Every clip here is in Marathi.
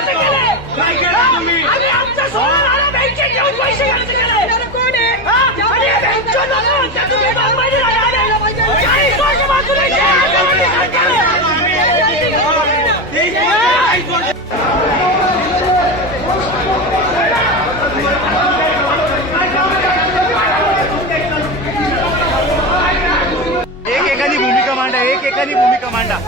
खर्च केले? काय केलं तुम्ही? आणि आमचं सोडून आलं बँकेत घेऊन पैसे खर्च केले. कोण आहे? आणि हे बँकेत लोकं म्हणतात तुम्ही मुंबईला आले. काही सोडून बाजूला घ्या. आम्ही काय केलं? एकेकानी भूमिका मांडा, एकेकानी भूमिका मांडा.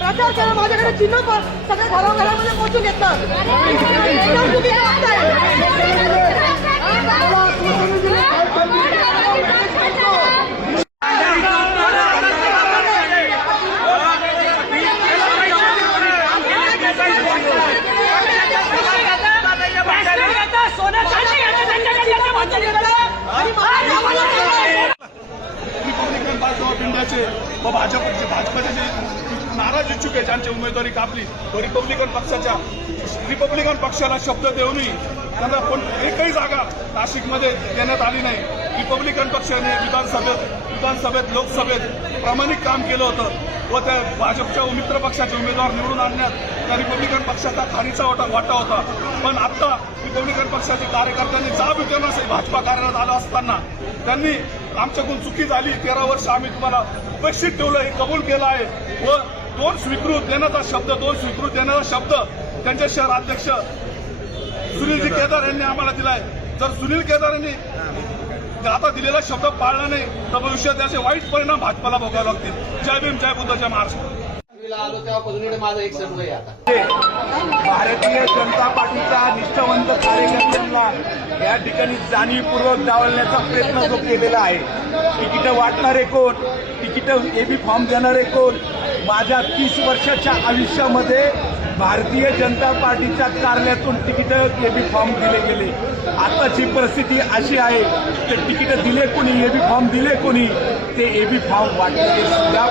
प्रचार करा माझ्याकडे चिन्ह पण सगळ्या घराघरामध्ये पोहोचून घेतलं. भाजपचे जे नाराज इच्छुक आहे ज्यांची उमेदवारी कापली तो रिपब्लिकन पक्षाला शब्द देऊनही त्यांना पण एकही जागा नाशिकमध्ये देण्यात आली नाही. रिपब्लिकन पक्षाने विधानसभेत लोकसभेत प्रामाणिक काम केलं होतं व त्या भाजपच्या मित्र पक्षाचे उमेदवार निवडून आणण्यात त्या रिपब्लिकन पक्षाचा खारीचा वाटा होता. पण आता रिपब्लिकन पक्षाचे कार्यकर्त्यांनी जाब विचारण्यासाठी भाजपा कार्यालयात आलं असताना त्यांनी आमच्याकडून चुकी झाली, 13 वर्ष आम्ही तुम्हाला उपेक्षित ठेवलं हे कबूल केलं आहे व दोन स्वीकृत देण्याचा शब्द त्यांचे शहर अध्यक्ष सुनीलजी केदार यांनी आम्हाला दिलाय. जर सुनील केदार यांनी आता दिलेला शब्द पाळला नाही तर भविष्यात त्याचे वाईट परिणाम भाजपाला भोगावे लागतील. जय भीम, जय बुद्ध, जय महाराष्ट्र. भारतीय जनता पार्टीचा निष्ठावंत कार्यकर्त्यांना या ठिकाणी जाणीवपूर्वक डावलण्याचा प्रयत्न जो केलेला आहे. तिकीटं वाटणारे कोण, तिकीटं एबी फॉर्म देणारे कोण. माझ्या 30 वर्षाच्या आयुष्यामध्ये भारतीय जनता पार्टीच्या कार्यालयातून तिकीटं एबी फॉर्म दिले गेले. आताची परिस्थिती अशी आहे की तिकीटं दिले कोणी, एबी फॉर्म दिले कोणी, ते एबी फॉर्म वाटलेले सुद्धा